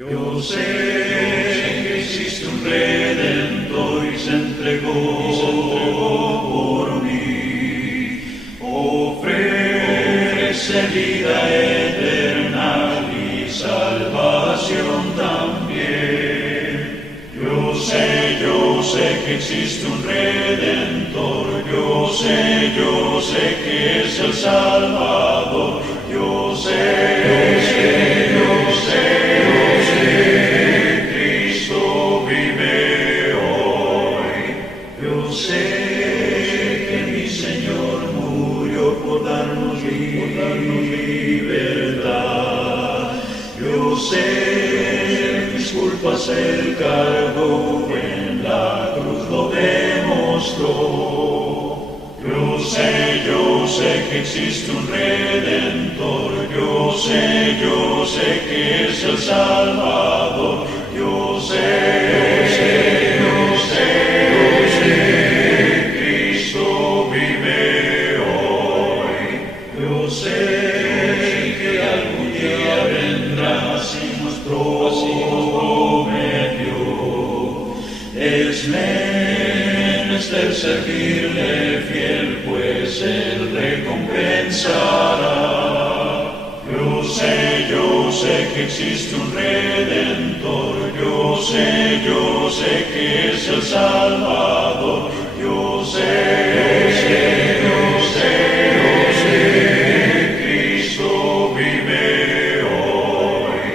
Yo sé que existe un Redentor y se entregó por mí. Ofrece vida eterna y salvación también. Yo sé que existe un Redentor. Yo sé que es el Salvador. Yo sé. Cristo vive hoy. Yo sé que mi Señor murió por darnos libertad. Yo sé mis culpas Él cargó, en la cruz lo demostró. Yo sé que existe un Redentor. Yo sé que es el Salvador. Yo sé, Cristo vive hoy. Yo sé que algún día vendrá, así nos prometió. Es menester servirle fiel, pues Él recompensará. Yo sé que existe un Redentor. Yo sé que es el Salvador. Yo sé, Cristo vive hoy.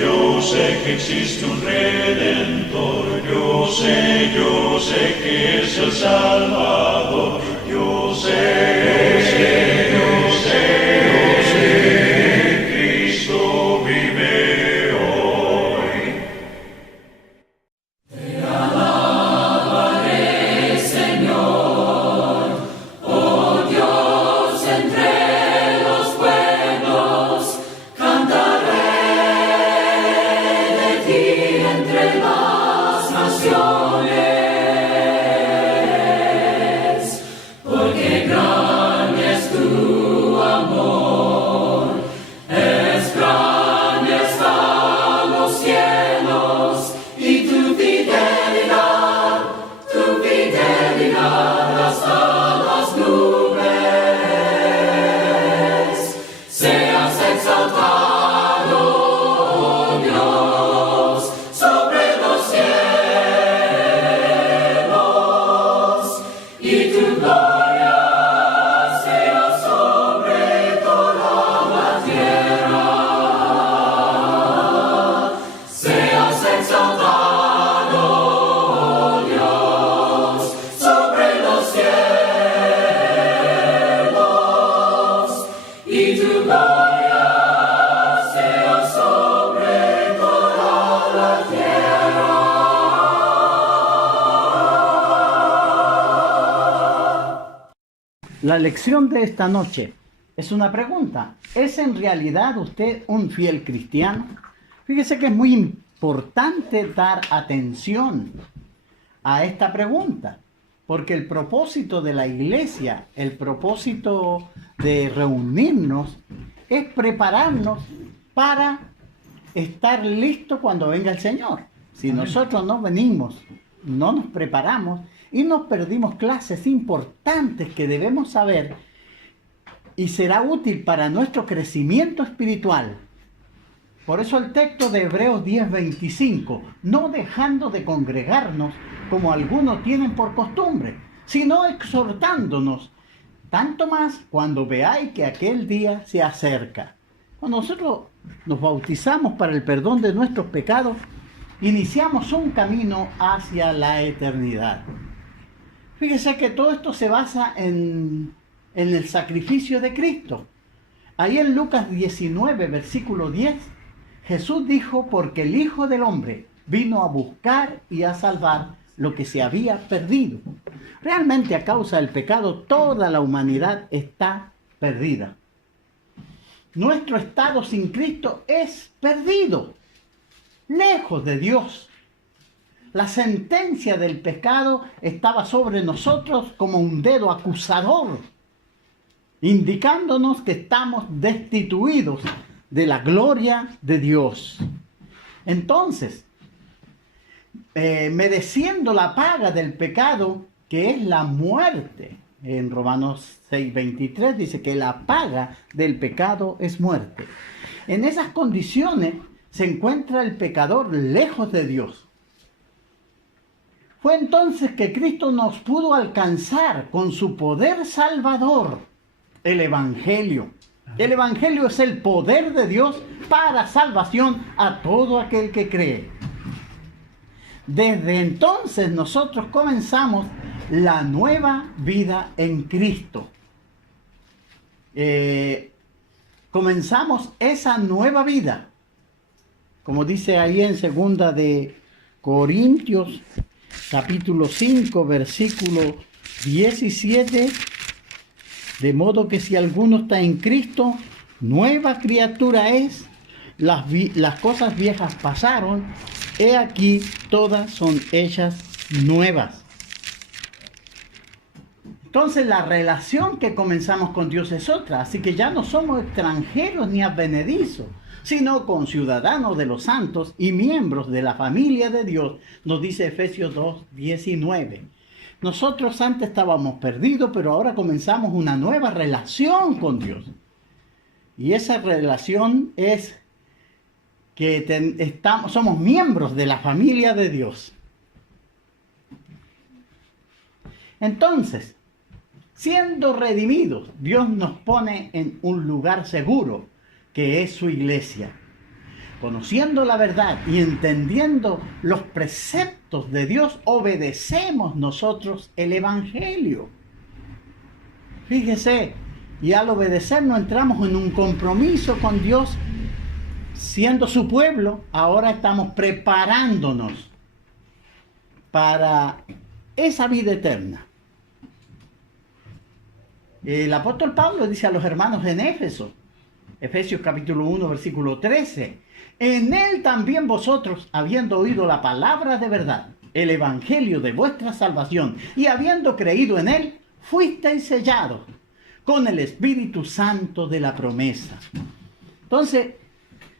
Yo sé que existe un Redentor. Yo sé que es el Salvador. Yo sé, Cristo vive hoy. Te alabaré, Señor, oh Dios, entre los pueblos, cantaré de ti entre las naciones, porque grande es tu amor, es grande hasta los cielos, y tu fidelidad hasta las nubes. Seas exaltado, oh Dios, sobre los cielos, y tu gloria sea sobre toda la tierra. Seas exaltado, oh Dios, sobre los cielos, y tu gloria sea sobre toda la tierra. La lección de esta noche es una pregunta. ¿Es en realidad usted un fiel cristiano? Fíjese que es muy importante dar atención a esta pregunta, porque el propósito de la iglesia, el propósito de reunirnos, es prepararnos para estar listos cuando venga el Señor. Si nosotros no venimos, no nos preparamos y nos perdimos clases importantes que debemos saber y será útil para nuestro crecimiento espiritual. Por eso el texto de Hebreos 10:25, no dejando de congregarnos como algunos tienen por costumbre, sino exhortándonos, tanto más cuando veáis que aquel día se acerca. Cuando nosotros nos bautizamos para el perdón de nuestros pecados, iniciamos un camino hacia la eternidad. Fíjese que todo esto se basa en el sacrificio de Cristo. Ahí en Lucas 19, versículo 10, Jesús dijo, porque el Hijo del Hombre vino a buscar y a salvar lo que se había perdido. Realmente a causa del pecado toda la humanidad está perdida. Nuestro estado sin Cristo es perdido, lejos de Dios. La sentencia del pecado estaba sobre nosotros como un dedo acusador, indicándonos que estamos destituidos de la gloria de Dios. Entonces, mereciendo la paga del pecado, que es la muerte. En Romanos 6:23 dice que la paga del pecado es muerte. En esas condiciones se encuentra el pecador lejos de Dios. Fue entonces que Cristo nos pudo alcanzar con su poder salvador, el Evangelio. El Evangelio es el poder de Dios para salvación a todo aquel que cree. Desde entonces nosotros comenzamos la nueva vida en Cristo. Comenzamos esa nueva vida, como dice ahí en 2 de Corintios, capítulo 5, versículo 17, de modo que si alguno está en Cristo, nueva criatura es, las cosas viejas pasaron, he aquí todas son hechas nuevas. Entonces la relación que comenzamos con Dios es otra, así que ya no somos extranjeros ni advenedizos, sino conciudadanos de los santos y miembros de la familia de Dios, nos dice Efesios 2:19. Nosotros antes estábamos perdidos, pero ahora comenzamos una nueva relación con Dios. Y esa relación es que somos miembros de la familia de Dios. Entonces, siendo redimidos, Dios nos pone en un lugar seguro, que es su iglesia. Conociendo la verdad y entendiendo los preceptos de Dios, obedecemos nosotros el Evangelio. Fíjese, y al obedecernos entramos en un compromiso con Dios. Siendo su pueblo, ahora estamos preparándonos para esa vida eterna. El apóstol Pablo dice a los hermanos en Éfeso, Efesios capítulo 1, versículo 13, en él también vosotros, habiendo oído la palabra de verdad, el evangelio de vuestra salvación, y habiendo creído en él, fuisteis sellados con el Espíritu Santo de la promesa. Entonces,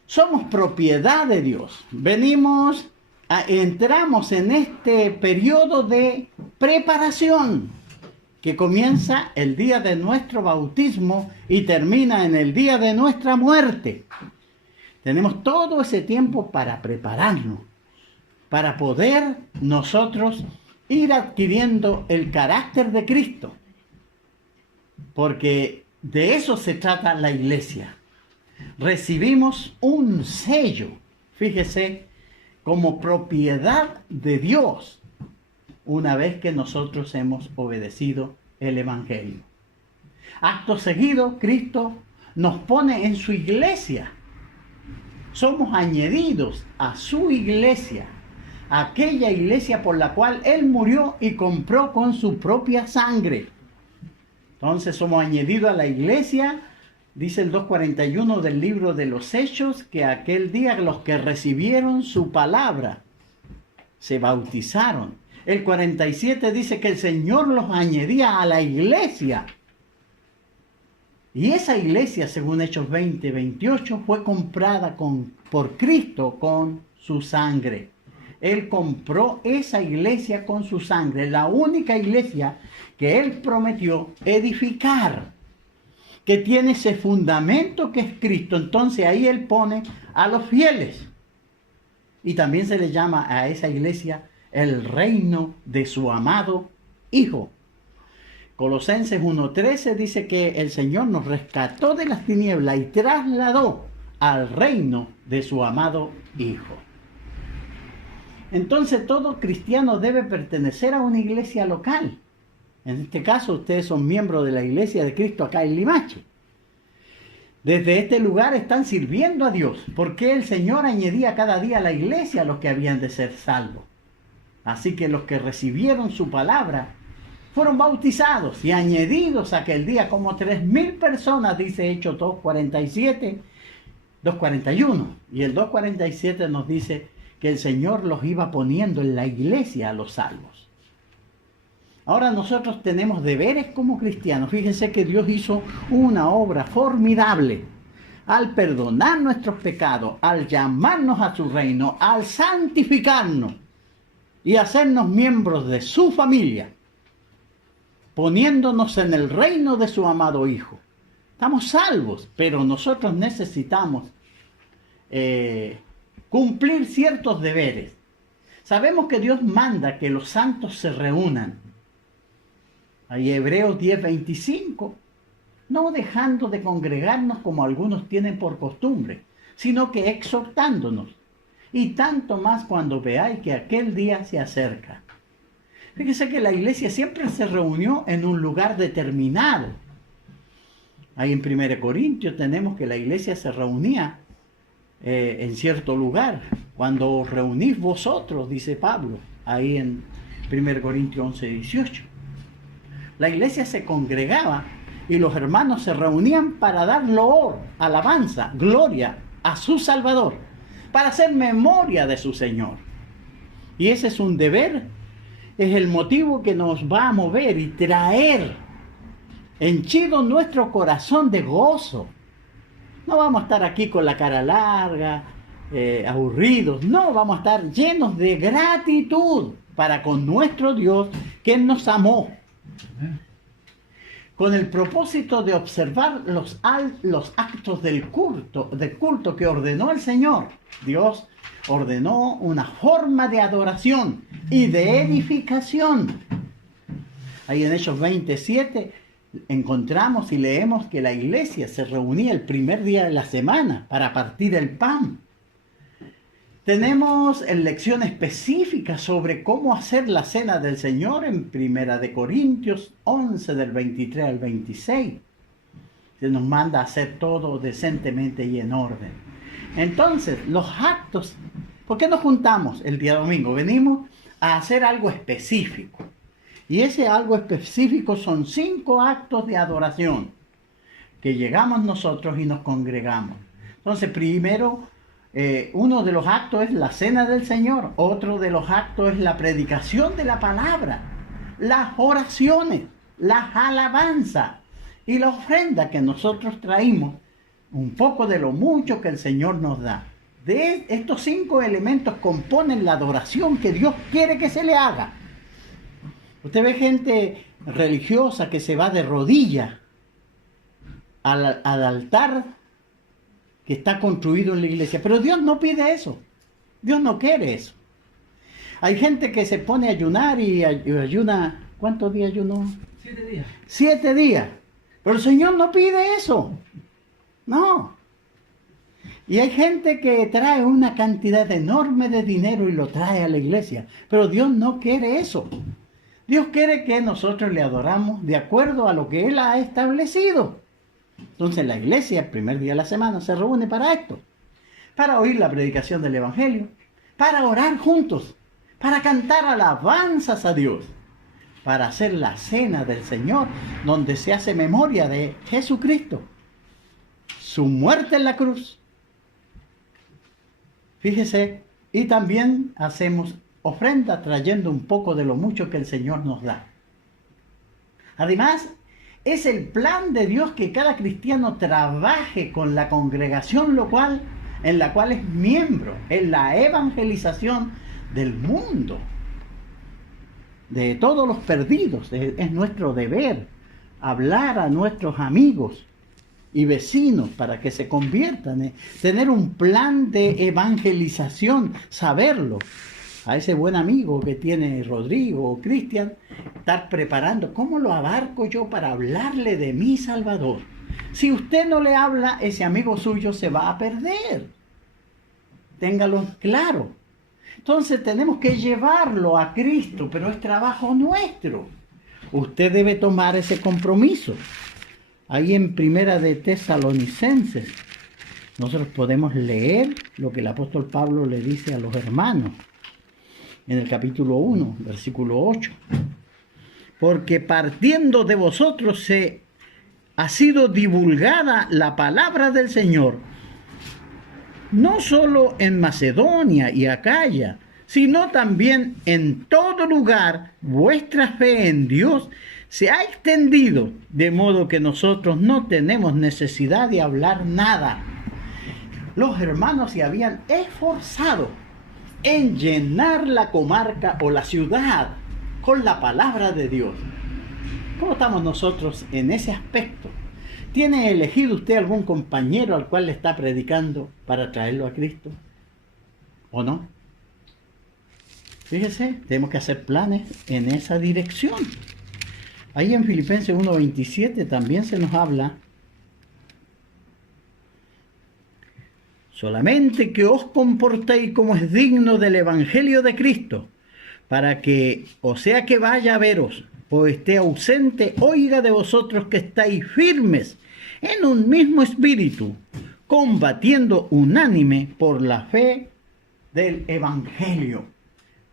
somos propiedad de Dios. Entramos en este periodo de preparación que comienza el día de nuestro bautismo y termina en el día de nuestra muerte. Tenemos todo ese tiempo para prepararnos, para poder nosotros ir adquiriendo el carácter de Cristo. Porque de eso se trata la iglesia. Recibimos un sello, fíjese, como propiedad de Dios, una vez que nosotros hemos obedecido el Evangelio. Acto seguido, Cristo nos pone en su iglesia. Somos añadidos a su iglesia, aquella iglesia por la cual Él murió y compró con su propia sangre. Entonces somos añadidos a la iglesia. Dice el 2:41 del libro de los Hechos que aquel día los que recibieron su palabra se bautizaron. El 47 dice que el Señor los añadía a la iglesia. Y esa iglesia, según Hechos 20:28, fue comprada por Cristo con su sangre. Él compró esa iglesia con su sangre, la única iglesia que Él prometió edificar, que tiene ese fundamento que es Cristo. Entonces ahí Él pone a los fieles. Y también se le llama a esa iglesia el reino de su amado Hijo. Colosenses 1:13 dice que el Señor nos rescató de las tinieblas y trasladó al reino de su amado Hijo. Entonces todo cristiano debe pertenecer a una iglesia local. En este caso, ustedes son miembros de la Iglesia de Cristo acá en Limache. Desde este lugar están sirviendo a Dios, porque el Señor añadía cada día a la iglesia a los que habían de ser salvos. Así que los que recibieron su palabra fueron bautizados y añadidos aquel día como 3,000 personas, dice Hechos 2:41. Y el 2:47 nos dice que el Señor los iba poniendo en la iglesia a los salvos. Ahora nosotros tenemos deberes como cristianos. Fíjense que Dios hizo una obra formidable al perdonar nuestros pecados, al llamarnos a su reino, al santificarnos y hacernos miembros de su familia, poniéndonos en el reino de su amado Hijo. Estamos salvos, pero nosotros necesitamos cumplir ciertos deberes. Sabemos que Dios manda que los santos se reúnan. Ahí Hebreos 10:25, no dejando de congregarnos como algunos tienen por costumbre, sino que exhortándonos, y tanto más cuando veáis que aquel día se acerca. Fíjese que la iglesia siempre se reunió en un lugar determinado. Ahí en 1 Corintios tenemos que la iglesia se reunía en cierto lugar. Cuando os reunís vosotros, dice Pablo, ahí en 1 Corintios 11:18. La iglesia se congregaba y los hermanos se reunían para dar loor, alabanza, gloria a su Salvador, para hacer memoria de su Señor. Y ese es un deber, es el motivo que nos va a mover y traer henchido nuestro corazón de gozo. No vamos a estar aquí con la cara larga, aburridos. No, vamos a estar llenos de gratitud para con nuestro Dios, que nos amó, con el propósito de observar los actos del culto que ordenó el Señor. Dios ordenó una forma de adoración y de edificación. Ahí en Hechos 27 encontramos y leemos que la iglesia se reunía el primer día de la semana para partir el pan. Tenemos lección específica sobre cómo hacer la cena del Señor en 1 Corintios 11 del 23 al 26. Se nos manda a hacer todo decentemente y en orden. Entonces, los actos, ¿por qué nos juntamos el día domingo? Venimos a hacer algo específico. Y ese algo específico son 5 actos de adoración que llegamos nosotros y nos congregamos. Entonces, primero, uno de los actos es la cena del Señor. Otro de los actos es la predicación de la palabra, las oraciones, las alabanzas y la ofrenda que nosotros traímos, un poco de lo mucho que el Señor nos da. De estos 5 elementos componen la adoración que Dios quiere que se le haga. Usted ve gente religiosa que se va de rodillas al altar que está construido en la iglesia. Pero Dios no pide eso. Dios no quiere eso. Hay gente que se pone a ayunar y ayuna. ¿Cuántos días ayunó? 7 días. 7 días. Pero el Señor no pide eso. No. Y hay gente que trae una cantidad enorme de dinero y lo trae a la iglesia. Pero Dios no quiere eso. Dios quiere que nosotros le adoramos de acuerdo a lo que Él ha establecido. Entonces la iglesia, el primer día de la semana, se reúne para esto. Para oír la predicación del Evangelio. Para orar juntos. Para cantar alabanzas a Dios. Para hacer la cena del Señor, donde se hace memoria de Jesucristo. Su muerte en la cruz. Fíjese, y también hacemos ofrenda trayendo un poco de lo mucho que el Señor nos da. Además, es el plan de Dios que cada cristiano trabaje con la congregación local en la cual es miembro, en la evangelización del mundo, de todos los perdidos. Es nuestro deber hablar a nuestros amigos y vecinos para que se conviertan, tener un plan de evangelización, saberlo. A ese buen amigo que tiene Rodrigo o Cristian, estar preparando, ¿cómo lo abarco yo para hablarle de mi Salvador? Si usted no le habla, ese amigo suyo se va a perder. Téngalo claro. Entonces tenemos que llevarlo a Cristo, pero es trabajo nuestro. Usted debe tomar ese compromiso. Ahí en Primera de Tesalonicenses, nosotros podemos leer lo que el apóstol Pablo le dice a los hermanos. En el capítulo 1, versículo 8. Porque partiendo de vosotros ha sido divulgada la palabra del Señor, no solo en Macedonia y Acaya, sino también en todo lugar. Vuestra fe en Dios se ha extendido, de modo que nosotros no tenemos necesidad de hablar nada los hermanos se habían esforzado en llenar la comarca o la ciudad con la palabra de Dios. ¿Cómo estamos nosotros en ese aspecto? ¿Tiene elegido usted algún compañero al cual le está predicando para traerlo a Cristo? ¿O no? Fíjese, tenemos que hacer planes en esa dirección. Ahí en Filipenses 1:27 también se nos habla: solamente que os comportéis como es digno del Evangelio de Cristo, para que, o sea que vaya a veros, o esté ausente, oiga de vosotros que estáis firmes en un mismo espíritu, combatiendo unánime por la fe del Evangelio.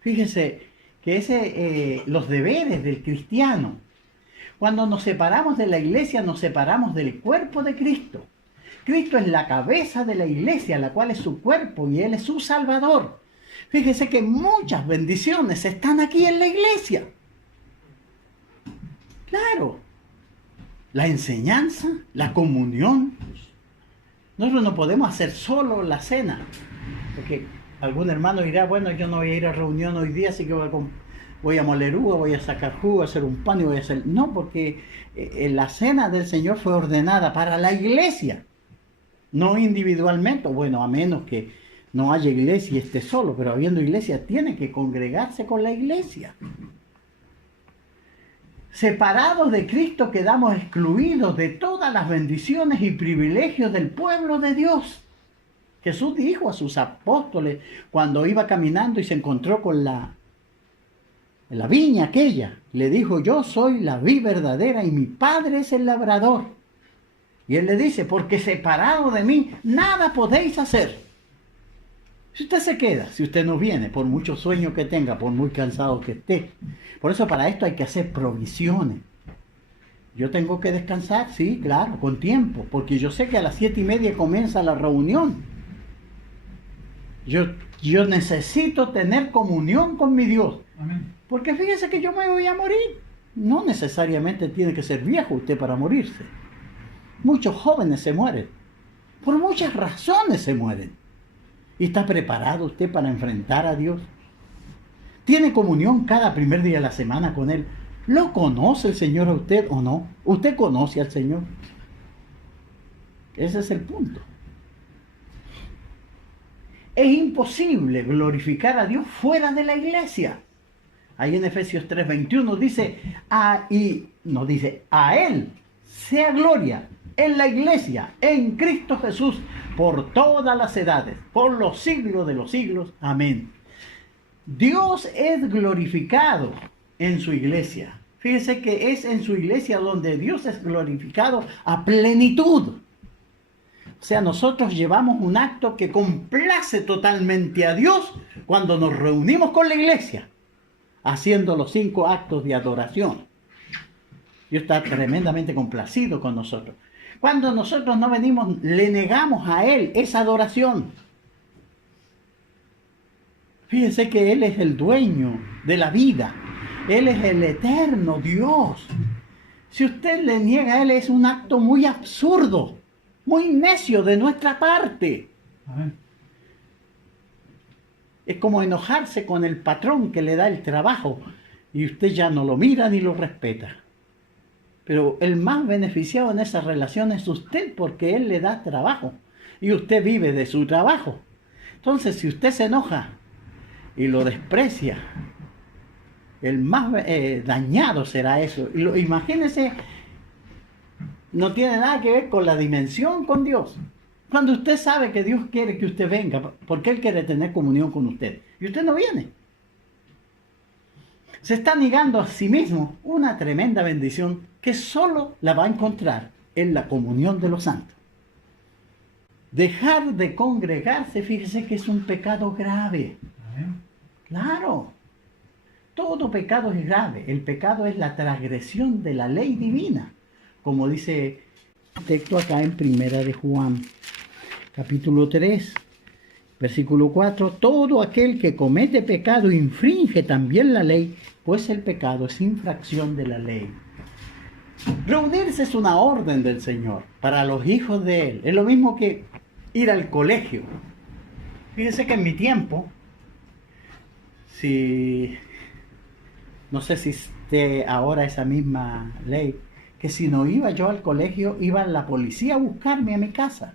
Fíjese que los deberes del cristiano. Cuando nos separamos de la iglesia, nos separamos del cuerpo de Cristo. Cristo es la cabeza de la iglesia, la cual es su cuerpo, y Él es su Salvador. Fíjese que muchas bendiciones están aquí en la iglesia. Claro, la enseñanza, la comunión. Nosotros no podemos hacer solo la cena, porque algún hermano dirá: bueno, yo no voy a ir a reunión hoy día, así que voy a moler uva, voy a sacar jugo, a hacer un pan y voy a hacer... No, porque la cena del Señor fue ordenada para la iglesia, no individualmente. Bueno, a menos que no haya iglesia y esté solo, pero habiendo iglesia tiene que congregarse con la iglesia. Separados de Cristo quedamos excluidos de todas las bendiciones y privilegios del pueblo de Dios. Jesús dijo a sus apóstoles cuando iba caminando y se encontró con la viña aquella, le dijo: yo soy la vid verdadera y mi Padre es el labrador. Y Él le dice: porque separado de mí nada podéis hacer. Si usted se queda, si usted no viene, por mucho sueño que tenga, por muy cansado que esté. Por eso para esto hay que hacer provisiones. Yo tengo que descansar, sí, claro, con tiempo, porque yo sé que a las 7:30 comienza la reunión. Yo necesito tener comunión con mi Dios. Amén. Porque fíjese que yo me voy a morir. No necesariamente tiene que ser viejo usted para morirse. Muchos jóvenes se mueren. Por muchas razones se mueren. ¿Y está preparado usted para enfrentar a Dios? ¿Tiene comunión cada primer día de la semana con Él? ¿Lo conoce el Señor a usted o no? ¿Usted conoce al Señor? Ese es el punto. Es imposible glorificar a Dios fuera de la iglesia. Ahí en Efesios 3:21 dice, a Él sea gloria en la iglesia, en Cristo Jesús, por todas las edades, por los siglos de los siglos. Amén. Dios es glorificado en su iglesia. Fíjese que es en su iglesia donde Dios es glorificado a plenitud. O sea, nosotros llevamos un acto que complace totalmente a Dios cuando nos reunimos con la iglesia, haciendo los 5 actos de adoración. Dios está tremendamente complacido con nosotros. Cuando nosotros no venimos, le negamos a Él esa adoración. Fíjese que Él es el dueño de la vida. Él es el eterno Dios. Si usted le niega a Él, es un acto muy absurdo, muy necio de nuestra parte. Amén. Es como enojarse con el patrón que le da el trabajo y usted ya no lo mira ni lo respeta. Pero el más beneficiado en esa relación es usted, porque Él le da trabajo y usted vive de su trabajo. Entonces, si usted se enoja y lo desprecia, el más dañado será eso. Imagínese, no tiene nada que ver con la dimensión con Dios. Cuando usted sabe que Dios quiere que usted venga, porque Él quiere tener comunión con usted, y usted no viene, se está negando a sí mismo una tremenda bendición que solo la va a encontrar en la comunión de los santos. Dejar de congregarse, fíjese que es un pecado grave. Amén. Claro, todo pecado es grave. El pecado es la transgresión de la ley divina, como dice el texto acá en Primera de Juan, capítulo 3, versículo 4. Todo aquel que comete pecado infringe también la ley, pues el pecado es infracción de la ley. Reunirse es una orden del Señor para los hijos de Él. Es lo mismo que ir al colegio. Fíjense que en mi tiempo, no sé si esté ahora esa misma ley, que si no iba yo al colegio, iba la policía a buscarme a mi casa.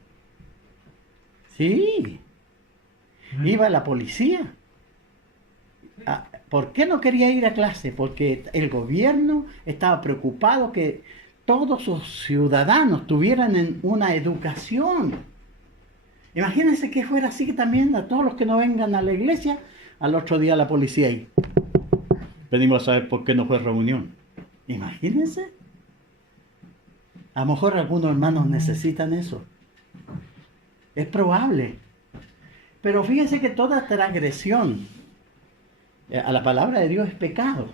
Sí, iba la policía. ¿Por qué no quería ir a clase? Porque el gobierno estaba preocupado que todos sus ciudadanos tuvieran una educación. Imagínense que fuera así, que también a todos los que no vengan a la iglesia, al otro día la policía ahí. Venimos a saber por qué no fue reunión. Imagínense. A lo mejor algunos hermanos necesitan eso. Es probable. Pero fíjense que toda transgresión a la palabra de Dios es pecado.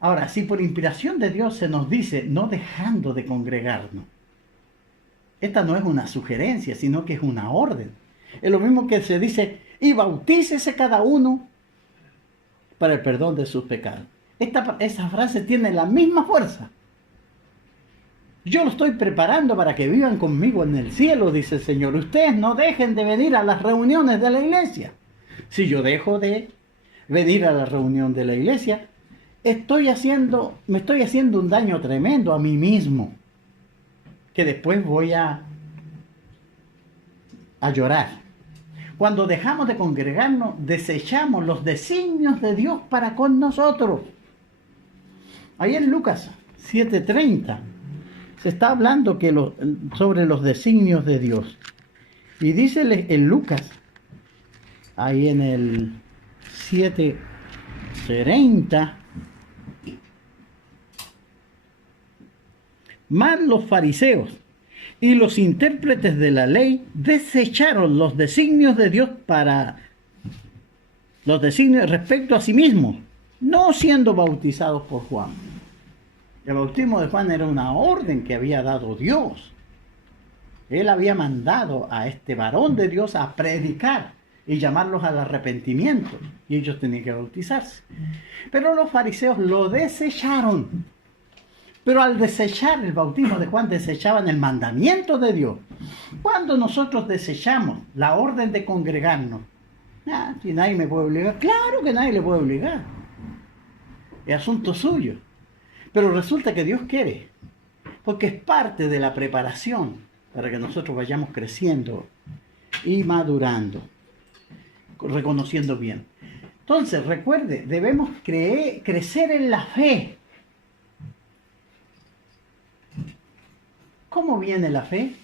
Ahora, si por inspiración de Dios se nos dice no dejando de congregarnos, esta no es una sugerencia, sino que es una orden. Es lo mismo que se dice, y bautícese cada uno para el perdón de sus pecados. Esa frase tiene la misma fuerza. Yo lo estoy preparando para que vivan conmigo en el cielo, dice el Señor. Ustedes no dejen de venir a las reuniones de la iglesia. Si yo dejo de venir a la reunión de la iglesia, me estoy haciendo un daño tremendo a mí mismo, que después voy a llorar. Cuando dejamos de congregarnos, desechamos los designios de Dios para con nosotros. Ahí en Lucas 7:30 se está hablando sobre los designios de Dios. Y dice en Lucas, ahí en el 7:30, mas los fariseos y los intérpretes de la ley desecharon los designios de Dios respecto a sí mismos, no siendo bautizados por Juan. El bautismo de Juan era una orden que había dado Dios. Él había mandado a este varón de Dios a predicar y llamarlos al arrepentimiento, y ellos tenían que bautizarse. Pero los fariseos lo desecharon. Pero al desechar el bautismo de Juan, desechaban el mandamiento de Dios. Cuando nosotros desechamos la orden de congregarnos, si nadie me puede obligar, claro que nadie le puede obligar. Es asunto suyo. Pero resulta que Dios quiere, porque es parte de la preparación para que nosotros vayamos creciendo y madurando, reconociendo bien. Entonces, recuerde, debemos crecer en la fe. ¿Cómo viene la fe?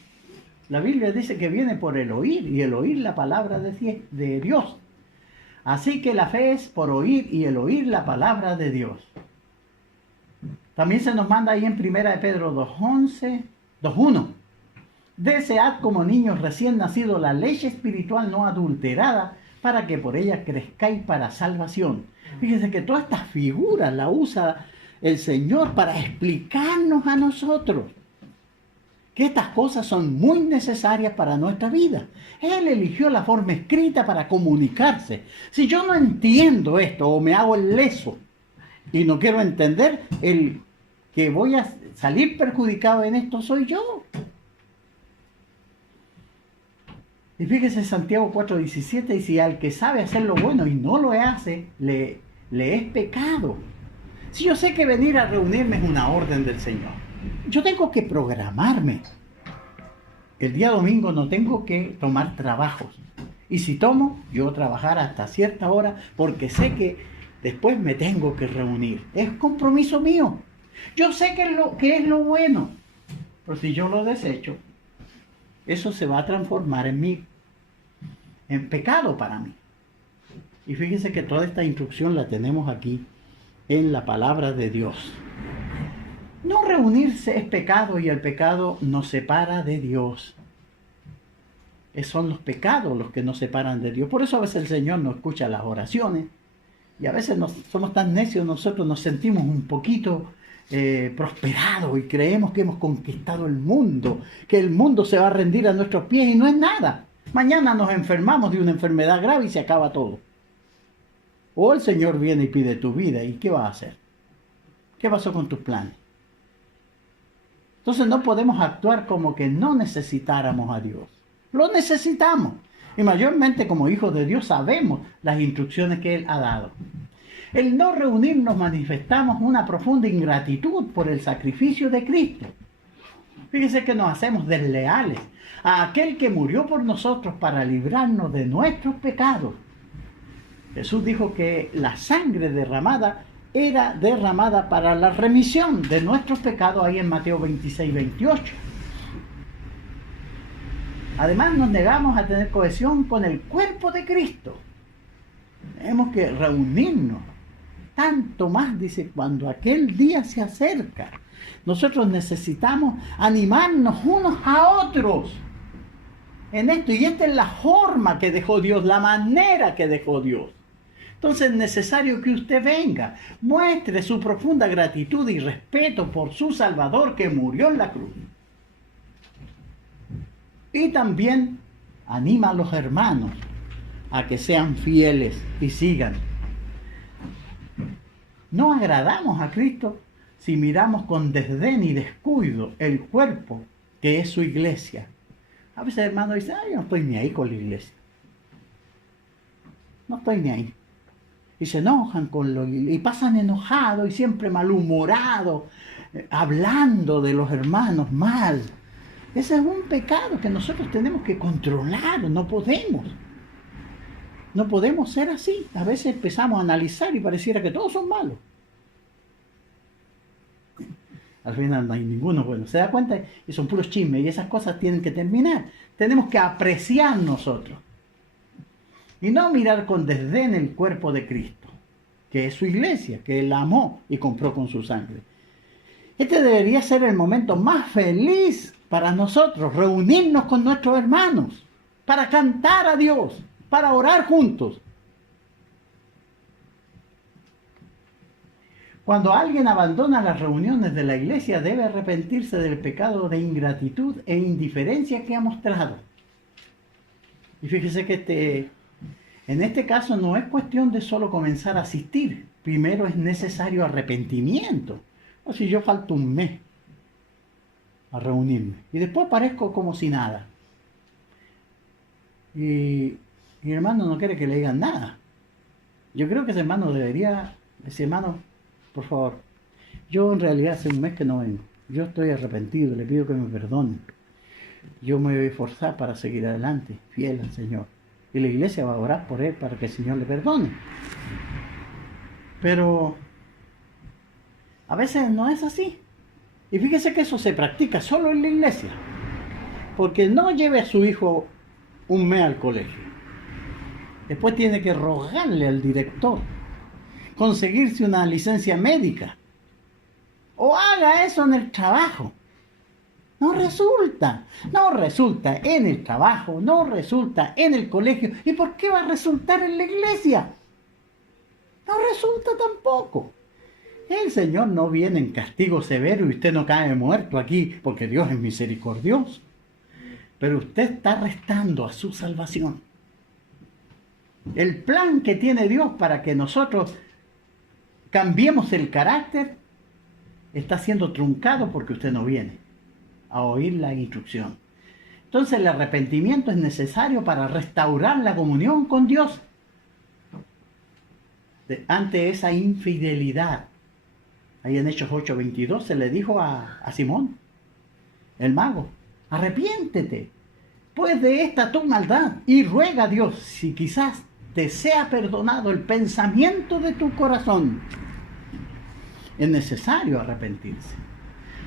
La Biblia dice que viene por el oír, y el oír la palabra de Dios. Así que la fe es por oír, y el oír la palabra de Dios. También se nos manda ahí en 1 de Pedro 2:1. Desead como niños recién nacidos la leche espiritual no adulterada, para que por ella crezcáis para salvación. Fíjense que todas estas figuras las usa el Señor para explicarnos a nosotros que estas cosas son muy necesarias para nuestra vida. Él eligió la forma escrita para comunicarse. Si yo no entiendo esto o me hago el leso y no quiero entender, el que voy a salir perjudicado en esto soy yo. Y fíjese, Santiago 4:17 dice, al que sabe hacer lo bueno y no lo hace, le es pecado. Si yo sé que venir a reunirme es una orden del Señor, yo tengo que programarme. El día domingo no tengo que tomar trabajos. Y si tomo, yo trabajar hasta cierta hora, porque sé que después me tengo que reunir. Es compromiso mío. Yo sé que es lo bueno. Pero si yo lo desecho, eso se va a transformar en pecado para mí. Y fíjense que toda esta instrucción la tenemos aquí en la palabra de Dios. No reunirse es pecado, y el pecado nos separa de Dios. Son los pecados los que nos separan de Dios. Por eso a veces el Señor no escucha las oraciones, y a veces somos tan necios, nosotros nos sentimos un poquito prosperados y creemos que hemos conquistado el mundo, que el mundo se va a rendir a nuestros pies, y no es nada. Mañana nos enfermamos de una enfermedad grave y se acaba todo. O el Señor viene y pide tu vida, ¿y qué vas a hacer? ¿Qué pasó con tus planes? Entonces no podemos actuar como que no necesitáramos a Dios. Lo necesitamos. Y mayormente como hijos de Dios sabemos las instrucciones que Él ha dado. El no reunirnos manifestamos una profunda ingratitud por el sacrificio de Cristo. Fíjense que nos hacemos desleales a aquel que murió por nosotros para librarnos de nuestros pecados. Jesús dijo que la sangre derramada era derramada para la remisión de nuestros pecados, ahí en Mateo 26, 28. Además nos negamos a tener cohesión con el cuerpo de Cristo. Tenemos que reunirnos. Tanto más, dice, cuando aquel día se acerca. Nosotros necesitamos animarnos unos a otros en esto. Y esta es la forma que dejó Dios, la manera que dejó Dios. Entonces es necesario que usted venga, muestre su profunda gratitud y respeto por su Salvador que murió en la cruz. Y también anima a los hermanos a que sean fieles y sigan. No agradamos a Cristo si miramos con desdén y descuido el cuerpo que es su iglesia. A veces hermanos dicen, yo no estoy ni ahí con la iglesia. No estoy ni ahí. Y se enojan y pasan enojados y siempre malhumorados, hablando de los hermanos mal. Ese es un pecado que nosotros tenemos que controlar, no podemos. No podemos ser así. A veces empezamos a analizar y pareciera que todos son malos. Al final no hay ninguno bueno. ¿Se da cuenta? Y son puros chismes y esas cosas tienen que terminar. Tenemos que apreciar nosotros. Y no mirar con desdén el cuerpo de Cristo, que es su iglesia, que Él amó y compró con su sangre. Este debería ser el momento más feliz para nosotros, reunirnos con nuestros hermanos, para cantar a Dios, para orar juntos. Cuando alguien abandona las reuniones de la iglesia, debe arrepentirse del pecado de ingratitud e indiferencia que ha mostrado. Y fíjese que en este caso no es cuestión de solo comenzar a asistir. Primero es necesario arrepentimiento. O si yo falto un mes a reunirme y después parezco como si nada. Y mi hermano no quiere que le digan nada. Yo creo que ese hermano debería decir, hermano, por favor, yo en realidad hace un mes que no vengo. Yo estoy arrepentido, le pido que me perdone. Yo me voy a esforzar para seguir adelante, fiel al Señor. Y la iglesia va a orar por él para que el Señor le perdone. Pero a veces no es así. Y fíjese que eso se practica solo en la iglesia. Porque no lleve a su hijo un mes al colegio. Después tiene que rogarle al director conseguirse una licencia médica. O haga eso en el trabajo. No resulta en el trabajo, no resulta en el colegio. ¿Y por qué va a resultar en la iglesia? No resulta tampoco. El Señor no viene en castigo severo y usted no cae muerto aquí porque Dios es misericordioso. Pero usted está restando a su salvación. El plan que tiene Dios para que nosotros cambiemos el carácter está siendo truncado porque usted no viene a oír la instrucción. Entonces el arrepentimiento es necesario para restaurar la comunión con Dios ante esa infidelidad. Ahí en Hechos 8:22 se le dijo a Simón, el mago, arrepiéntete pues de esta tu maldad y ruega a Dios si quizás te sea perdonado el pensamiento de tu corazón. Es necesario arrepentirse.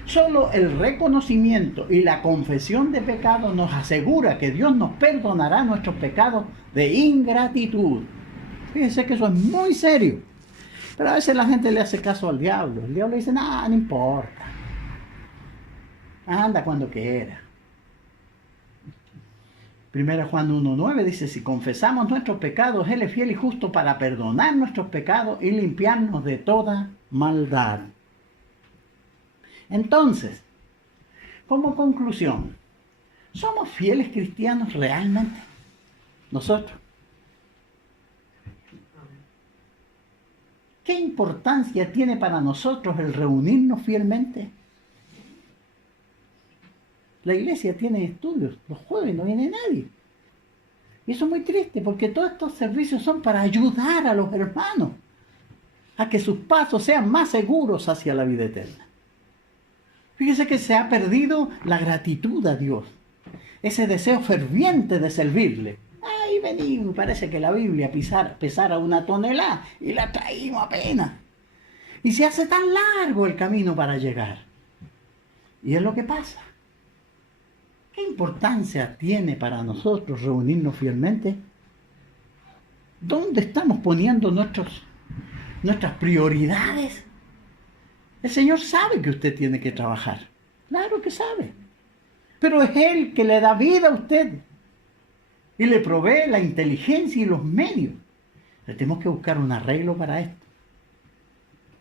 Solo el reconocimiento y la confesión de pecado nos asegura que Dios nos perdonará nuestros pecados de ingratitud. Fíjense que eso es muy serio. Pero a veces la gente le hace caso al diablo. El diablo dice, no importa. Anda cuando quiera. 1 Juan 1:9 dice, si confesamos nuestros pecados, Él es fiel y justo para perdonar nuestros pecados y limpiarnos de toda maldad. Entonces, como conclusión, ¿somos fieles cristianos realmente? Nosotros. ¿Qué importancia tiene para nosotros el reunirnos fielmente? La iglesia tiene estudios, los jueves no viene nadie. Y eso es muy triste porque todos estos servicios son para ayudar a los hermanos a que sus pasos sean más seguros hacia la vida eterna. Fíjese que se ha perdido la gratitud a Dios, ese deseo ferviente de servirle. Ahí venimos, parece que la Biblia pesara 1 tonelada y la traímos apenas. Y se hace tan largo el camino para llegar. Y es lo que pasa. ¿Qué importancia tiene para nosotros reunirnos fielmente? ¿Dónde estamos poniendo nuestras prioridades? El Señor sabe que usted tiene que trabajar. Claro que sabe. Pero es Él que le da vida a usted. Y le provee la inteligencia y los medios. Le tenemos que buscar un arreglo para esto.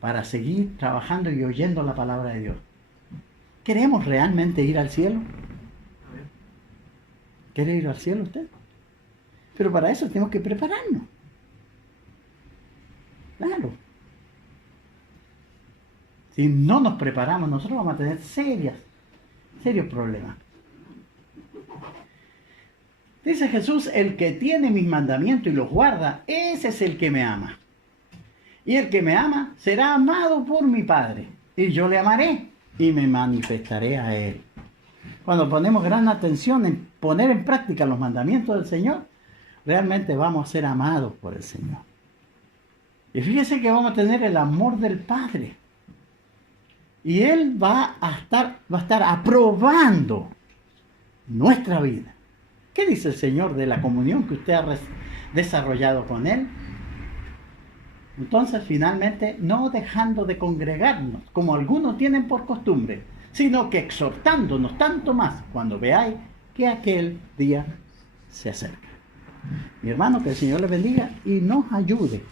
Para seguir trabajando y oyendo la palabra de Dios. ¿Queremos realmente ir al cielo? ¿Quiere ir al cielo usted? Pero para eso tenemos que prepararnos. Claro. Si no nos preparamos, nosotros vamos a tener serios problemas. Dice Jesús, el que tiene mis mandamientos y los guarda, ese es el que me ama. Y el que me ama será amado por mi Padre. Y yo le amaré y me manifestaré a él. Cuando ponemos gran atención en poner en práctica los mandamientos del Señor, realmente vamos a ser amados por el Señor. Y fíjese que vamos a tener el amor del Padre. Y Él va a estar aprobando nuestra vida. ¿Qué dice el Señor de la comunión que usted ha desarrollado con Él? Entonces, finalmente, no dejando de congregarnos, como algunos tienen por costumbre, sino que exhortándonos tanto más cuando veáis que aquel día se acerca. Mi hermano, que el Señor les bendiga y nos ayude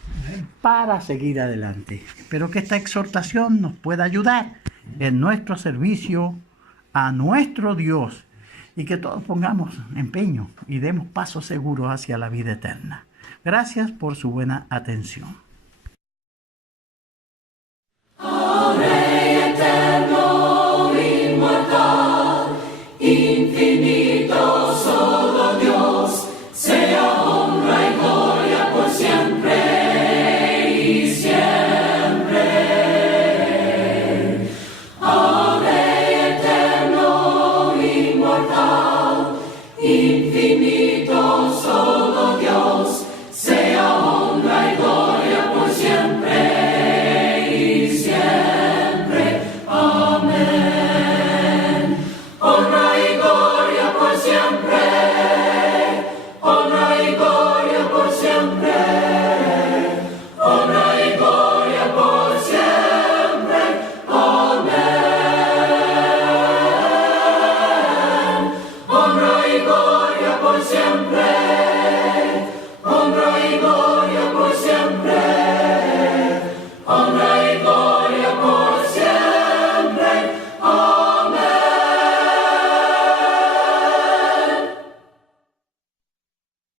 para seguir adelante. Espero que esta exhortación nos pueda ayudar en nuestro servicio a nuestro Dios y que todos pongamos empeño y demos pasos seguros hacia la vida eterna. Gracias por su buena atención. Rey eterno, inmortal, infinito, solo Dios, sea honra y gloria por siempre y siempre. Rey eterno, inmortal, infinito, solo Dios, sea honra y gloria por siempre. Honra y gloria por siempre. Honra